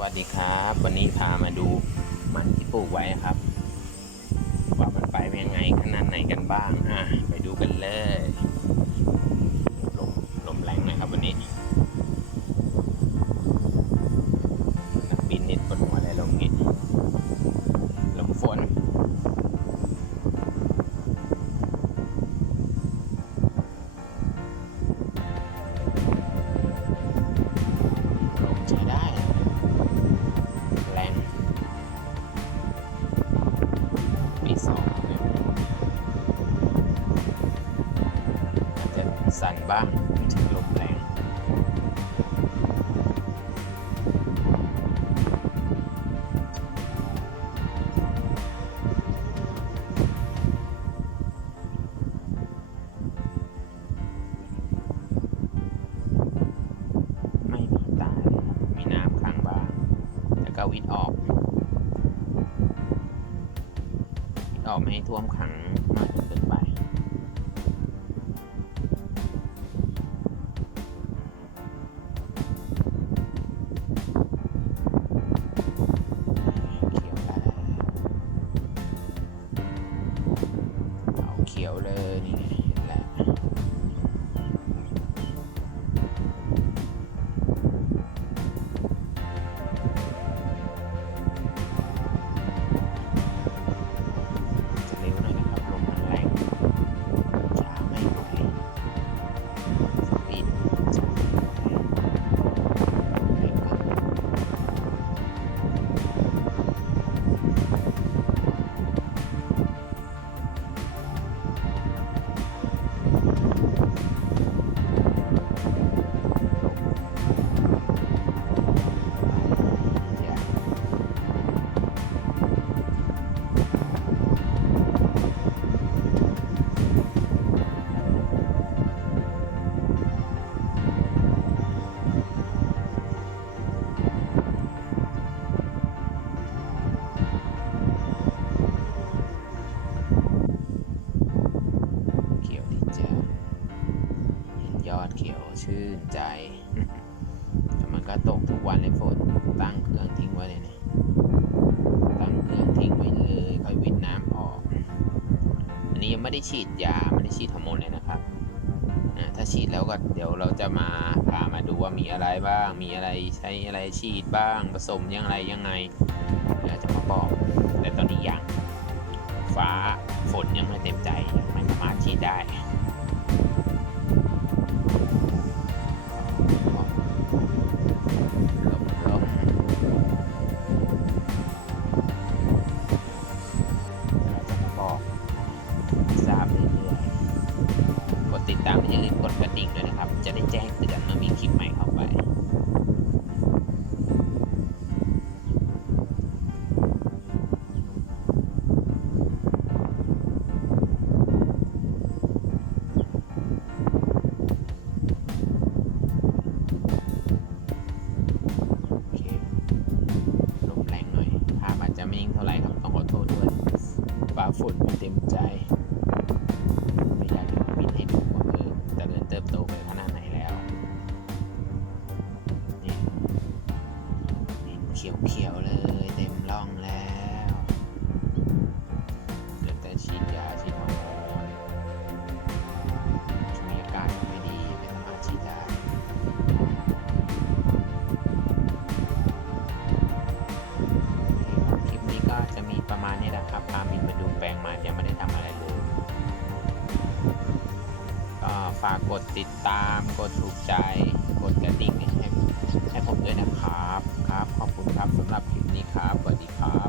วัสดีครับ วันนี้พามาดูมันที่ปลูกไว้ครับ ว่ามันไปยังไงขนาดไหนกันบ้างอะไปดูกันเลย บ้างไม่ถึงลมแรงไม่มีตายมีน้ำค้างบ้างแล้วก็วิดออกวิดออกไม่ให้ท่วมขังมาก ชื่นใจแต่มันก็ตกทุกวันเลยฝนตั้งเครื่องทิ้งไว้เลยเนี่ยตั้งเครื่องทิ้งไว้เลยค่อยวิดน้ำออก อันนี้ยังไม่ได้ฉีดยาไม่ได้ฉีดฮอร์โมนเลยนะครับถ้าฉีดแล้วก็เดี๋ยวเราจะมาพามาดูว่ามีอะไรบ้าง มีอะไรใช้อะไรฉีดบ้างผสมยังไงยังไง ดิ่งด้วยนะครับ จะได้แจ้งเตือน เขียวๆเลยเต็มร่องแล้วเดี๋ยวแต่ฉีดยาฉีดฮอร์โมนช่วงนี้อากาศไม่ดีไม่สามารถฉีดได้คลิปนี้ก็จะมีประมาณนี้นะครับพามินมาดูแปลงมายังไม่ได้ทำอะไรเลยก็ฝากกดติดตามกดถูกใจกดกระดิ่งให้ ให้ผมด้วยนะครับครับ ขอบคุณครับสำหรับคลิปนี้ครับสวัสดีครับ